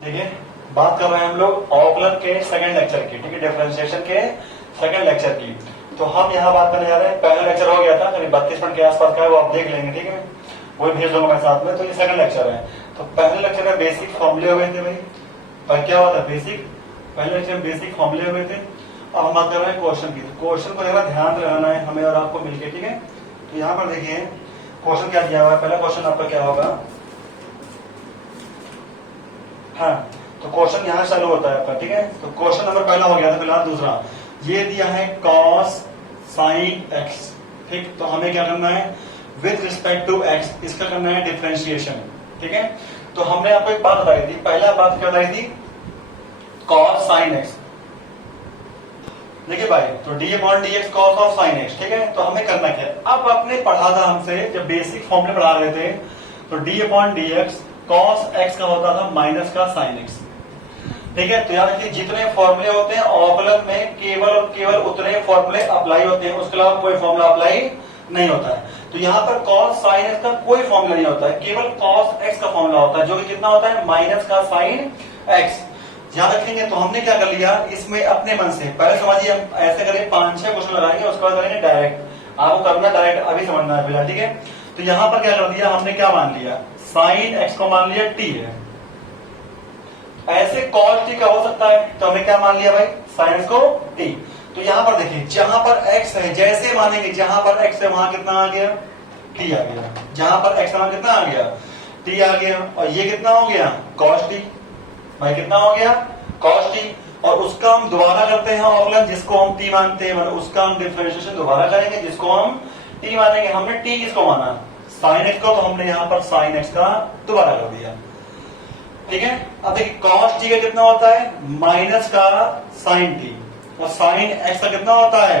देखिए, बात कर रहे हैं हम लोग ऑकलर के सेकंड लेक्चर की, ठीक है, डिफरेंशिएशन के सेकंड लेक्चर की। तो हम यहाँ बात करने जा रहे हैं, पहला लेक्चर हो गया था करीब 32 मिनट के आसपास का है, वो आप देख लेंगे, ठीक है, वो भेज दूंगा मैं साथ में। तो ये सेकंड लेक्चर है। तो पहले लेक्चर में बेसिक फॉर्मूले हुए थे भाई, पर क्या हुआ था बेसिक, पहले लेक्चर में बेसिक फॉर्मूले हुए थे। अब हम बात कर रहे हैं क्वेश्चन की। तो क्वेश्चन को जरा ध्यान रहना है हमें और आपको मिलकर, ठीक है। तो यहाँ पर देखिए क्वेश्चन क्या दिया हुआ है। पहला क्वेश्चन आपका क्या होगा, हाँ, तो क्वेश्चन यहाँ चालू होता है आपका, ठीक है। तो क्वेश्चन नंबर पहला हो गया था, फिलहाल दूसरा ये दिया है cos sin x, ठीक। तो हमें क्या करना है विद रिस्पेक्ट टू x, इसका करना है डिफरेंशिएशन, ठीक है। तो हमने आपको एक बात बताई थी, पहला बात क्या बताई थी, cos sin x। देखिए भाई, तो d upon dx cos of sin x, ठीक है। तो हमें करना क्या है, अब आपने पढ़ा था हमसे जब बेसिक फॉर्मूले पढ़ा रहे थे, तो d upon dx cos x का होता था माइनस का sin x, ठीक है। तो याद रखिए जितने फॉर्मूले होते हैं ऑकलन में केवल और केवल उतने फॉर्मूले अप्लाई होते हैं, उसके अलावा कोई फॉर्मूला अप्लाई नहीं होता है। तो यहाँ पर cos sin x का कोई फॉर्मूला नहीं होता है, केवल cos x का फॉर्मूला होता है, जो कि कितना होता है माइनस का sin x। याद रखेंगे। तो हमने क्या कर लिया इसमें अपने मन से, पहले समझिए हम ऐसे करें 5-6 क्वेश्चन लगाएंगे, उसके बाद करेंगे डायरेक्ट, आपको करना डायरेक्ट अभी समझना है फिलहाल, ठीक है। तो यहाँ पर क्या कर दिया हमने, क्या मान लिया, sin x को मान लिया t है, ऐसे cos t का हो सकता है, तो हमने क्या मान लिया भाई sin x को t। तो यहां पर देखिए जहां पर x है, जैसे मानेंगे जहां पर x है वहां कितना आ गया, t आ गया, जहां पर x वहां कितना आ गया, t आ गया, और ये कितना हो गया cos t, भाई कितना हो गया cos t। और उसका हम दोबारा करते हैं ऑकलन, जिसको हम t मानते हैं, मतलब उसका हम डिफरेंशिएशन दोबारा करेंगे जिसको हम t मानेंगे। हमने t किसको माना, sin x को, तो हमने यहां पर sin x का दोबारा कर दिया, ठीक है। अब देखिए cos t का कितना होता है माइनस का sin t, और sin x का कितना होता है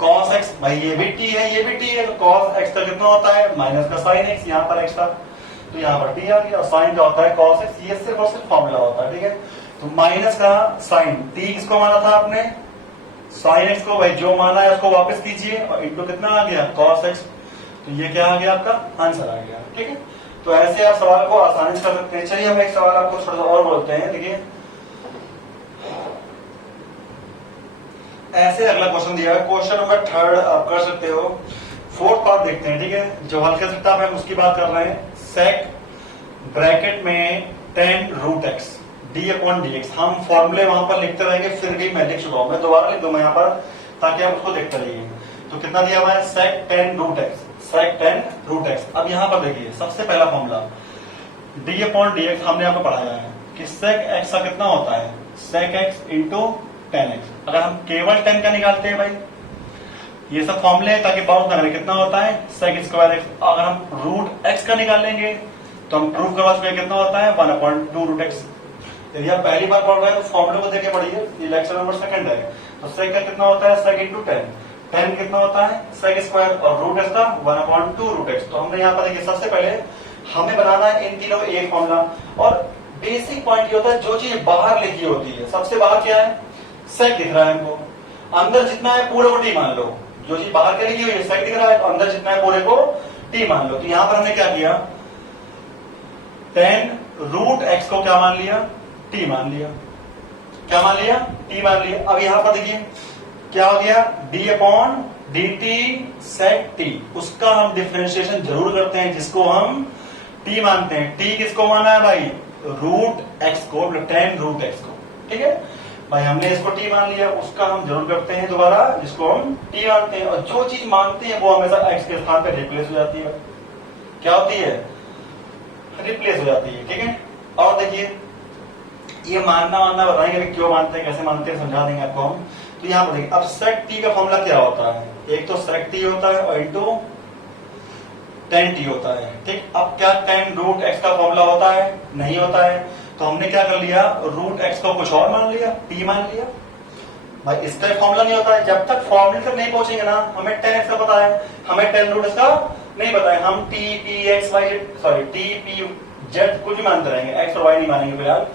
cos x, भाई ये भी t है ये भी t है, तो cos x का कितना होता है माइनस का sin x, यहाँ पर x था तो यहाँ पर t आ गया, और sin का होता है cos x, ये सिर्फ और सिर्फ फॉर्मूला होता है, ठीक है। तो माइनस का sin t किसको माना था आपने, sin x को, भाई जो माना है उसको वापस कीजिए, और इंटू कितना आ गया cos x, तो ये क्या आ गया आपका आंसर आ गया, ठीक है। तो ऐसे आप सवाल को आसानी से कर सकते हैं। चलिए हम एक सवाल आपको थोड़ा सा और बोलते हैं, देखिए ऐसे अगला क्वेश्चन दिया है, क्वेश्चन नंबर 3 आप कर सकते हो। 4th पार्ट देखते हैं, ठीक है, जो हल कर सकता है उसकी बात कर रहे हैं। सेक ब्रैकेट में 10 root x d upon D x, हम फॉर्मूले वहां पर लिखते रहेंगे, फिर भी मैं लिख चुका हूं, मैं दोबारा लिख दूंगा यहाँ पर ताकि आप उसको देखते रहिए। तो कितना दिया हुआ है सेक 10 रूट एक्स, सेक 10 रूट एक्स। अब यहां पर देखिए सबसे पहला formula d upon D x हमने आपको पढ़ाया है कि सेक एक्स का कितना होता है सेक एक्स इंटू 10x। अगर हम केवल 10 का निकालते हैं भाई, ये सब फॉर्मूले हैं ताकि बाउंड ना करें, कितना होता है सेक स्क्वायर एक्स। अगर हम रूट एक्स का निकालेंगे तो हम प्रूव करवा चुके कितना होता है 1/2 रूट एक्स। यदि आप पहली बार पढ़ रहे हैं तो फॉर्मूले को देखे पढ़िए, ये लेक्चर नंबर 2 है। तो सेक का कितना होता है सेक इंटू 10 कितना होता है सेक स्क्वायर, और रूट एक्स का 1/2 रूट एक्स। तो हमने यहाँ पर देखिए सबसे पहले हमें बनाना है इन तीनों एक फॉर्मूला, और बेसिक पॉइंट ये होता है जो चीज बाहर लिखी होती है, सबसे बाहर क्या है सेक दिख रहा है हमको, अंदर जितना है पूरे को टी मान लो, जो चीज बाहर के लिखी हुई है सेक दिख रहा है, तो अंदर जितना है पूरे को टी मान लो। तो यहां पर हमने क्या किया 10 रूट एक्स को क्या मान लिया टी मान लिया, क्या मान लिया टी मान लिया। अब यहां पर देखिए क्या हो गया डी अपॉन डी टी सेक टी, उसका हम डिफरेंशिएशन जरूर करते हैं जिसको हम टी मानते हैं। टी किसको माना है भाई रूट एक्स को, 10 रूट एक्स को, ठीक है भाई, हमने इसको टी मान लिया, उसका हम जरूर करते हैं दोबारा जिसको हम टी मानते हैं। और जो चीज मानते हैं वो हमेशा एक्स के स्थान पे रिप्लेस हो जाती है, क्या होती है रिप्लेस हो जाती है, ठीक है। और देखिए ये मानना बताएंगे क्यों मानते हैं कैसे मानते हैं समझा देंगे आपको हम। तो यहाँ पर देखिए अब सेक टी का फॉर्मूला क्या होता है, एक तो सेक टी होता है और इंटू 10 टी होता है, ठीक। अब क्या 10 रूट एक्स का फॉर्मूला होता है, नहीं होता है, तो हमने क्या कर लिया रूट एक्स को कुछ और मान लिया टी मान लिया। भाई इसका फॉर्मूला नहीं होता है, जब तक फॉर्मूले तक नहीं पहुंचेंगे ना, हमें 10x का पता है, हमें 10 रूट इसका नहीं पता है, हम t p x y sorry t p z कुछ भी मानते रहेंगे, एक्स और वाई नहीं मानेंगे फिलहाल,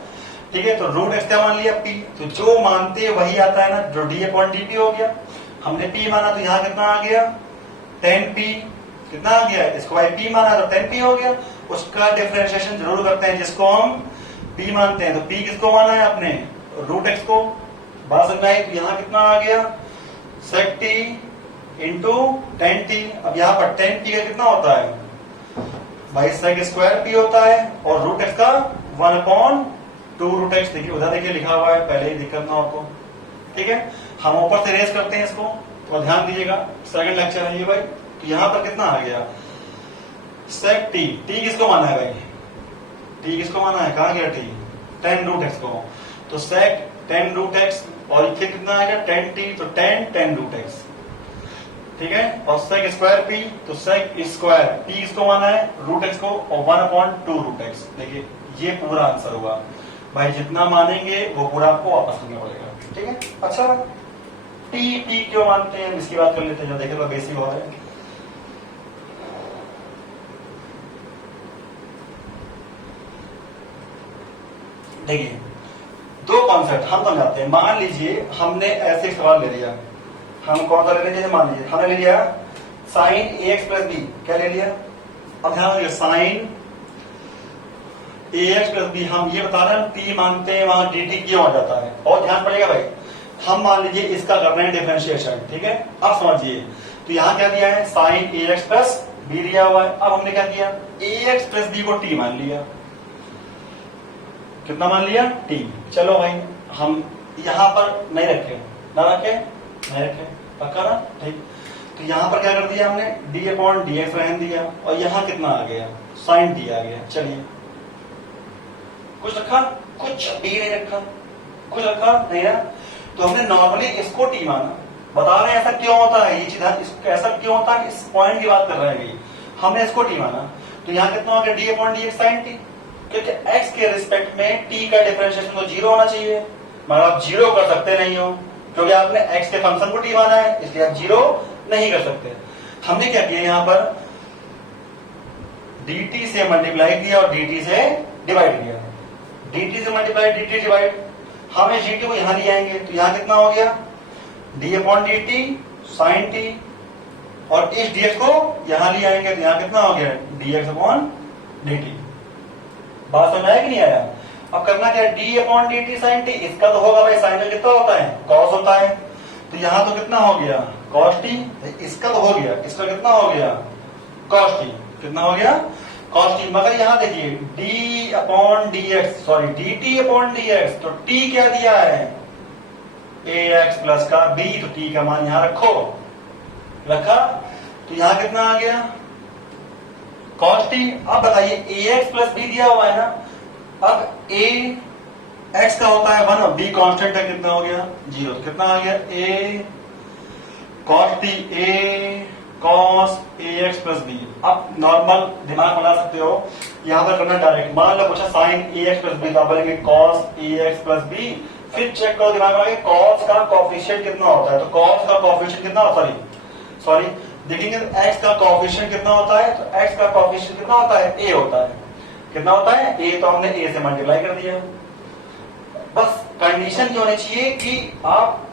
ठीक है। तो रूट एक्स क्या मान लिया पी, तो जो मानते हैं वही आता है ना, जो डी अपॉन डी पी हो गया, हमने पी माना तो यहाँ कितना आ गया 10 पी, कितना आ गया इसको भाई पी माना तो 10 पी हो गया, उसका डिफरेंशिएशन जरूर करते हैं जिसको हम p मानते हैं, तो p किसको माना है आपने, रूट एक्स को। बात समझ में आई। तो यहाँ कितना आ गया, sec t into ten T. अब यहाँ पर टेन टी का कितना होता है भाई, sec स्क्वायर p होता है, और रूट एक्स का 1/2 रूट एक्स। देखिए उधर देखिए लिखा हुआ है, पहले ही दिक्कत ना हो तो, ठीक है। हम ऊपर से रेस करते हैं इसको, तो ध्यान दीजिएगा, सेकंड लेक्चर है ये भाई। तो यहां पर कितना आ गया, sec t, t किसको माना है भाई, t किसको माना है, कहां गया t, टेन रूट एक्स को। तो sec टेन रूट एक्स, और फिर कितना आएगा टेन टी, तो टेन रूट एक्स, ठीक है। और sec स्क्वायर p, तो sec स्क्वायर p किसको माना है, रूट एक्स को, और 1/2 रूट एक्स। देखिए ये पूरा आंसर हुआ भाई, जितना मानेंगे वो पूरा आपको वापस करना पड़ेगा, ठीक है। अच्छा टी क्यों मानते हैं, इसकी बात कर लेते हैं, जो देखे तो बेसिक हो रहा है। देखिए दो कॉन्सेप्ट हम समझाते हैं। मान लीजिए हमने ऐसे सवाल ले लिया, हम कौन सा ले लिया, जैसे मान लीजिए हमने ले लिया साइन ए एक्स प्लस बी, क्या ले लिया, अब ध्यान रखिए साइन ए एक्स प्लस बी, हम ये बता रहे हैं पी मानते हैं, वहां डी टी क्यों आ जाता है, और ध्यान पड़ेगा भाई। हम मान लीजिए इसका कर रहे हैं डिफरेंशिएशन, ठीक है। अब समझिए, तो यहां क्या दिया है, साइन ए एक्स प्लस बी दिया हुआ है। अब हमने क्या किया, ए एक्स प्लस बी को टी मान लिया, कितना मान लिया, टी। चलो भाई हम यहां पर नहीं रखे, ना रखे, नहीं रखे, पक्का ना, ठीक। तो यहां पर क्या कर दिया हमने, d/dx रहने दिया, और यहां कितना आ गया, साइन टी आ गया। चलिए कुछ रखा, कुछ भी नहीं रखा, कुछ रखा नहीं ना, तो हमने नॉर्मली इसको टी माना। बता रहे हैं ऐसा क्यों होता है, ये चीज ऐसा क्यों होता है, इस पॉइंट की बात कर रहे हैं, हमने इसको टी माना। तो यहां कितना हो गया, d/dx साइन टी, क्योंकि x के रिस्पेक्ट में t का डिफरेंशिएशन तो जीरो होना चाहिए, मगर आप जीरो कर सकते नहीं हो, क्योंकि आपने x के फंक्शन को t माना है, इसलिए आप जीरो नहीं कर सकते। हमने क्या किया, यहां पर dt से मल्टीप्लाई किया और dt से डिवाइड किया, dt से मल्टीप्लाई dt डिवाइड। हम इस dt को यहां ले आएंगे, तो यहां कितना हो गया, d/dt sin t, और इस dx को यहां ले आएंगे, तो यहां कितना हो गया, dx/dt। बात समझ आया कि नहीं आया। अब करना क्या, d/dt sin t, इसका तो होगा भाई, साइन में कितना होता है, cos होता है, तो यहां तो कितना हो गया, cos t, इसका तो हो गया, इसका कितना हो गया, cos t, कितना हो गया, cos t। मगर यहां देखिए d/dx, सॉरी dt/dx, तो t क्या दिया है, ax प्लस का b, तो t का मान यहां रखो, रखा, तो यहां कितना आ गया, cos t। अब बताइए ax प्लस b दिया हुआ है ना, अब a x का होता है 1 और b कांस्टेंट है, कितना हो गया 0, तो कितना आ गया a cos t, a cos ax plus b। अब नॉर्मल दिमाग बना सकते हो, यहां पर करना डायरेक्ट। मान लो पूछा साइन ax प्लस b, तो आप बोलेंगे cos ax प्लस b, फिर चेक करो दिमाग में cos का कोफिशिएंट कितना होता है, तो cos का कोफिशिएंट कितना, सॉरी देखेंगे x का कोफिशिएंट कितना होता है, तो x का कोफिशिएंट कितना होता है, a होता है, कितना होता है a, तो हमने a से मल्टीप्लाई कर दिया। बस कंडीशन ये होनी चाहिए कि आप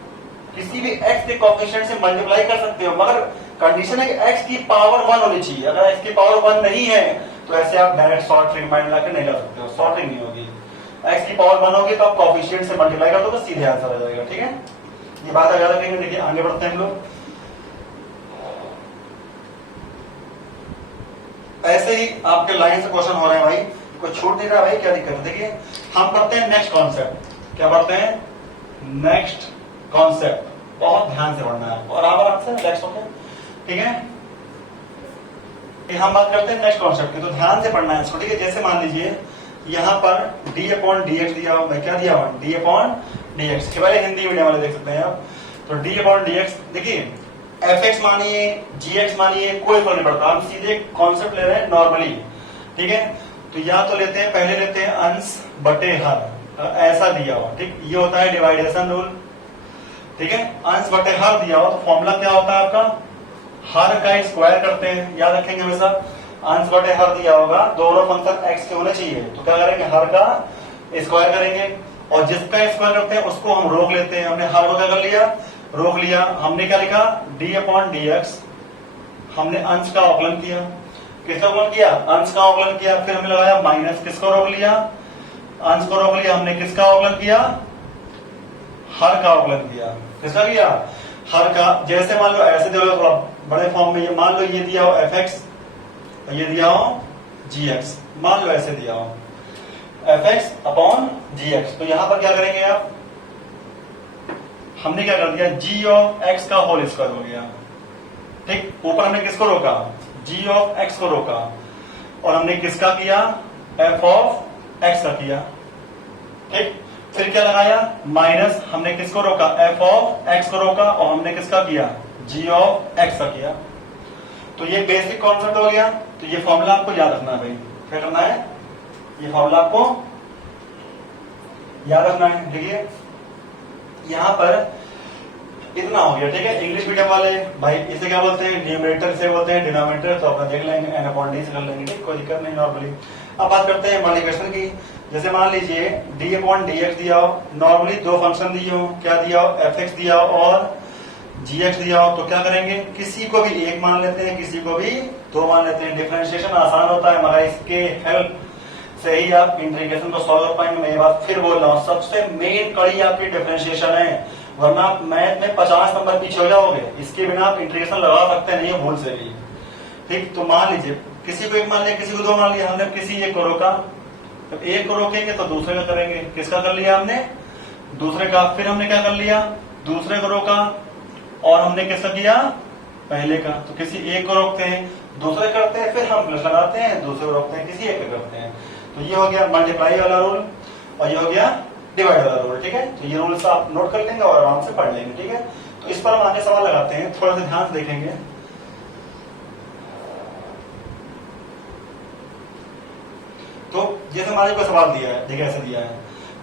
किसी भी x के कोफिशिएंट से मल्टीप्लाई कर सकते हो, मगर कंडीशन है कि x की पावर 1 होनी चाहिए। अगर x की पावर 1 नहीं है तो ऐसे आप डायरेक्ट शॉर्ट रिंग माइंड लाकर नहीं ला सकते हो, शॉर्टिंग नहीं होगी। x की पावर 1 होगी तो आप कोफिशिएंट से मल्टीप्लाई कर दो तो सीधे आंसर आ जाएगा, ठीक है। ये बात याद रखेंगे। देखिए आगे बढ़ते हैं हम लोग। ऐसे ही आपके लाइन से क्वेश्चन हो रहे हैं भाई, कोई छूट नहीं रहा भाई, क्या दिक्कत है। देखिए हम पढ़ते हैं नेक्स्ट कॉन्सेप्ट, क्या पढ़ते हैं, नेक्स्ट कॉन्सेप्ट, बहुत ध्यान से पढ़ना है और आराम से रिलैक्स होकर, ठीक है। हम बात करते हैं नेक्स्ट कॉन्सेप्ट की, तो ध्यान से पढ़ना है इसको, ठीक है। जैसे मान लीजिए यहां पर d/dx दिया हुआ, क्या दिया हुआ, d/dx, पहले हिंदी मीडियम वाले देख सकते हैं आप। तो d/dx देखिए fx मानिए gx मानिए, कोई फर्क नहीं पड़ता, हम सीधे कॉन्सेप्ट ले रहे हैं नॉर्मली, ठीक है। तो या तो लेते हैं, पहले लेते हैं अंश बटे हर, ऐसा दिया हुआ, ठीक, ये होता है डिवाइडेशन रूल, ठीक है। अंश बटे हर दिया हुआ तो फॉर्मूला क्या होता है आपका, हर का स्क्वायर करते हैं, याद रखेंगे हमेशा। अंश बटे हर दिया होगा, दोनों फंक्शन x के होने चाहिए, तो क्या करेंगे, हर का स्क्वायर करेंगे, और जिसका स्क्वायर करते हैं उसको हम रोक लेते हैं। हमने हर को क्या कर लिया, रोक लिया। हमने क्या लिखा, d/dx, हमने अंश का अवकलन किया, किसका अवकलन किया, अंश का अवकलन किया, फिर हमने लगाया माइनस, किसको रोक लिया, अंश को रोक लिया हमने, किसका अवकलन किया? हर का अवकलन किया। किसका किया? हर का। जैसे मान लो ऐसे दे लो थोड़ा बड़े फॉर्म में, ये मान लो ये दिया हो एफ एक्स और ये दिया हो जी एक्स, मान लो ऐसे दिया हो एफ एक्स अपॉन जी एक्स, तो यहां पर क्या करेंगे आप? हमने क्या कर दिया? जी ऑफ एक्स का होल स्क्वायर हो गया। ठीक, ऊपर हमने किसको रोका? जी ऑफ एक्स को रोका, और हमने किसका किया? एफ ऑफ एक्स का किया। ठीक, फिर क्या लगाया? माइनस, हमने किसको रोका? एफ ऑफ एक्स को रोका, और हमने किसका किया? जी ऑफ एक्स का किया। तो ये बेसिक कॉन्सेप्ट हो गया। तो ये फॉर्मूला आपको याद रखना है भाई। क्या करना है? ये फॉर्मूला आपको याद रखना है। देखिए यहां पर इतना हो गया। ठीक है, इंग्लिश मीडियम वाले भाई इसे क्या बोलते हैं? न्यूमरेटर से बोलते हैं, डिनोमिनेटर तो अपना देख लेंगे, एन अपॉन डी से कर लेंगे। ठीक, कोई दिक्कत नहीं नॉर्मली। अब बात करते हैं मल्टीप्लिकेशन की। जैसे मान लीजिए डी अपॉन डी एक्स दिया हो, नॉर्मली दो फंक्शन दिए हो, क्या दिया हो? एफ एक्स दिया हो और जी एक्स दिया हो, तो क्या करेंगे? किसी को भी एक मान लेते हैं, किसी को भी दो मान लेते हैं। डिफरेंशिएशन आसान होता है मगर इसके हेल्प से ही आप इंटीग्रेशन को सॉल्व कर पाएंगे। मैं ये बात फिर बोल रहा हूँ, सबसे मेन कड़ी आपकी डिफरेंशिएशन है, वरना आप मैथ में 50 नंबर पीछे हो जाओगे। इसके बिना आप इंटीग्रेशन लगा सकते नहीं हो भूल से भी। ठीक, तो मान लीजिए किसी को एक मान लिया, किसी को दो मान लिया, हमने किसी एक को रोका, जब एक को रोकेंगे तो दूसरे का करेंगे। किसका कर लिया हमने? दूसरे का। फिर हमने क्या कर लिया? दूसरे को रोका, और हमने किसका किया? पहले का। तो किसी एक को रोकते हैं, दूसरे करते हैं, फिर हम प्लस लगाते हैं, दूसरे को रोकते हैं, किसी एक को करते हैं। तो ये हो गया मल्टीप्लाई वाला रूल, और ये हो गया डिवाइड वाला रूल। ठीक है, तो ये रूल्स आप नोट कर लेंगे और आराम से पढ़ लेंगे। ठीक है, तो इस पर हम आगे सवाल लगाते हैं, थोड़ा सा ध्यान से देखेंगे। तो जैसे हमारे को सवाल दिया है, देखिए ऐसे दिया है,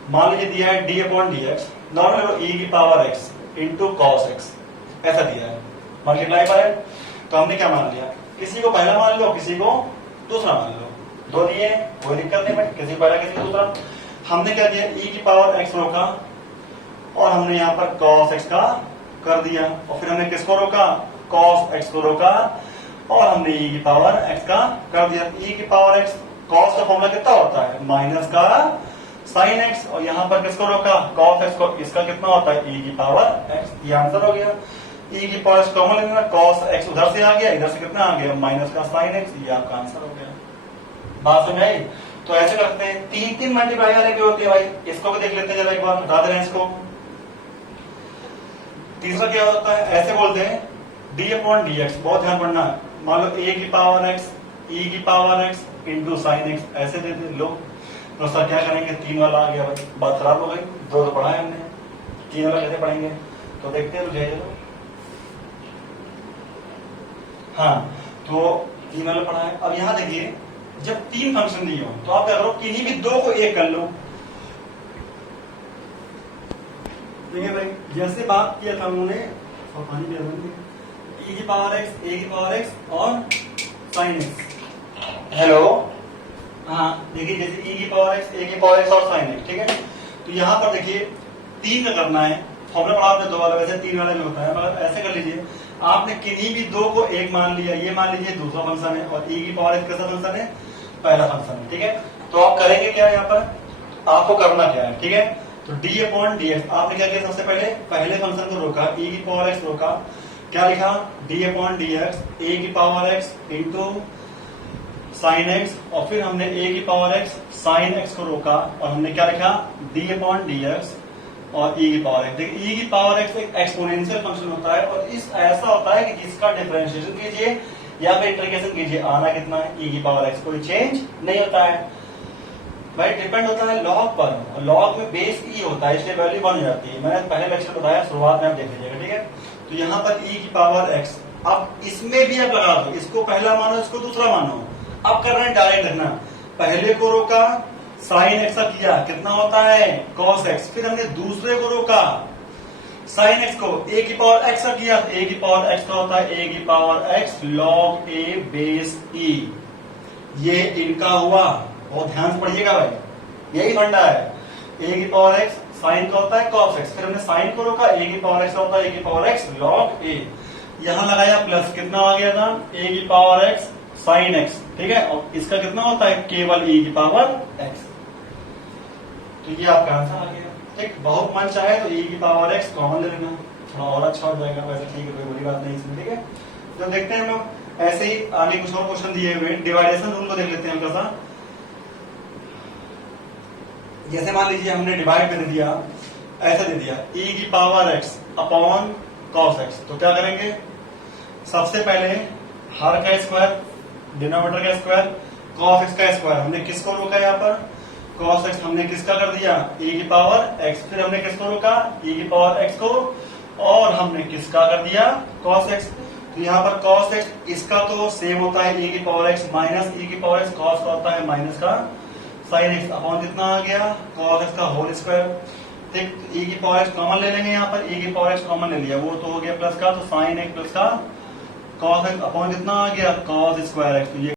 मान लीजिए दिया है D upon D X, normal E की power X into cos X, ऐसा दिया है, मल्टीप्लाई पर है। तो हमने क्या मान लिया? किसी को पहला मान लो, किसी को दूसरा मान लो, दो दिए कोई दिक्कत नहीं, बट किसी को पहला किसी को दूसरा। हमने क्या दिया? ई की पावर एक्स रोका, और हमने यहाँ पर कॉस एक्स का कर दिया, और फिर हमने किसको रोका? कॉस एक्स को रोका, और हमने ई की पावर एक्स का कर दिया। ई की पावर एक्स, कॉस का फॉर्मूला कितना होता है? माइनस का साइन एक्स, और यहाँ पर किसको रोका? कॉस एक्स को। इसका कितना होता है? ई की पावर एक्स। ये आंसर हो गया। ई की पावर एक्स कॉमन लेना, कॉस एक्स उधर से आ गया, इधर से कितना आ गया? माइनस का साइन एक्स। ये आपका आंसर हो गया। बात समझ आई? तो ऐसे करते हैं, तीन तीन मल्टीप्लाई वाले भी होते हैं भाई, इसको भी देख लेते हैं जरा एक बार, बता दे रहे हैं इसको। तीसरा क्या होता है? ऐसे बोलते हैं डी अपॉन डी एक्स, बहुत ध्यान पढ़ना है। मान लो ए की पावर एक्स, ई की power X into sine x, ऐसे देते लोग। तो सर क्या करेंगे? तीन वाला आ गया भाई, बात खराब हो गई। दो तो पढ़ा है हमने, तीन वाला कैसे पढ़ेंगे? तो देखते हैं मुझे। हाँ, तो तीन वाला पढ़ा है। अब यहाँ देखिए, जब तीन फंक्शन दिए हो तो आप क्या करो? किन्हीं भी दो को एक कर लो। देखिए भाई, जैसे बात किया था उन्होंने, और पानी भी ई की पावर एक्स, ए की पावर एक्स और साइन एक्स। हेलो, हाँ देखिए, जैसे ई की पावर एक्स, ए की पावर एक्स और साइन एक्स। ठीक है, तो यहाँ पर देखिए तीन का करना है। फॉर्मूला पढ़ा आपने दो वाला, वैसे तीन वाला भी होता है, मगर ऐसे कर लीजिए, आपने किन्हीं भी दो को एक मान लिया। ये मान लीजिए दूसरा फंक्शन है, और ई की पावर एक्स कैसा फंक्शन है? पहला फंक्शन है। ठीक है, तो आप करेंगे क्या? यहाँ पर आपको करना क्या है? ठीक है, तो डी अपॉन डी एक्स, आपने क्या किया? सबसे पहले पहले फंक्शन को रोका, ई की पावर एक्स रोका, क्या लिखा? डी अपॉन डी एक्स, ए की power X into sine x, और फिर हमने ए की पावर एक्स साइन एक्स को रोका, और हमने क्या लिखा? डी अपॉन डी एक्स और ई की पावर एक्स। देखिए ई की पावर एक्स एक एक्सपोनेंशियल फंक्शन होता है, और इस ऐसा होता है कि जिसका डिफरेंशिएशन कीजिए या फिर इंटीग्रेशन कीजिए, आना कितना है? ई की पावर एक्स, कोई चेंज नहीं होता है भाई, डिपेंड होता है लॉग पर, और लॉग में बेस ई होता है, इसलिए वैल्यू 1 हो जाती है। मैंने पहले लेक्चर बताया, शुरुआत में आप देख लीजिएगा। ठीक है, तो यहाँ पर ई की पावर एक्स, अब इसमें भी आप लगा दो, इसको पहला मानो, इसको दूसरा मानो। अब कर रहे हैं डायरेक्ट देखना, पहले को रोका, साइन एक्स का किया, कितना होता है? Cos x. फिर हमने दूसरे को रोका, साइन एक्स को, ए की पावर एक्स का किया, ए की पावर एक्स का होता है ए की पावर एक्स लॉग ए बेस ई। ये इनका हुआ, बहुत ध्यान से पढ़िएगा भाई, यही फंडा है। ए की पावर एक्स साइन का होता है कॉस एक्स, फिर हमने साइन को रोका, ए की पावर एक्स होता है ए की पावर एक्स लॉग ए। यहां लगाया प्लस, कितना आ गया था? ए की पावर एक्स साइन एक्स। ठीक है, और इसका कितना होता है? केवल ए की पावर एक्स। तो ये आपका आंसर आ गया। ठीक, बहुत मन चाहे तो e की पावर x कॉमन ले लेना, थोड़ा और अच्छा हो जाएगा। वैसे ठीक है, कोई बड़ी बात नहीं इसमें। ठीक है, तो देखते हैं हम लोग ऐसे ही आगे कुछ और क्वेश्चन दिए हुए। डिवाइडेशन रूल को देख लेते हैं हल्का सा। जैसे मान लीजिए हमने डिवाइड कर दिया, ऐसा दे दिया e की power x upon cos x, तो क्या करेंगे, सबसे पहले हर का स्क्वायर, डिनोमिनेटर का स्क्वायर, cos x का स्क्वायर। हमने किसको रोका यहाँ पर, cos x हमने किसका कर दिया, e की पावर x। फिर हमने किसको रोका, e की पावर x को, और हमने किसका कर दिया, cos x। तो यहाँ पर cos x इसका तो सेम होता है e की पावर x माइनस e की पावर x, cos का होता है माइनस का sin x, अपॉन कितना आ गया, cos x का होल स्क्वायर। ठीक, e की पावर x कॉमन ले लेंगे, यहाँ पर e की पावर x कॉमन ले लिया, वो तो हो गया प्लस का, तो sin x प्लस का cos x अपॉन कितना आ गया, cos स्क्वायर x। तो ये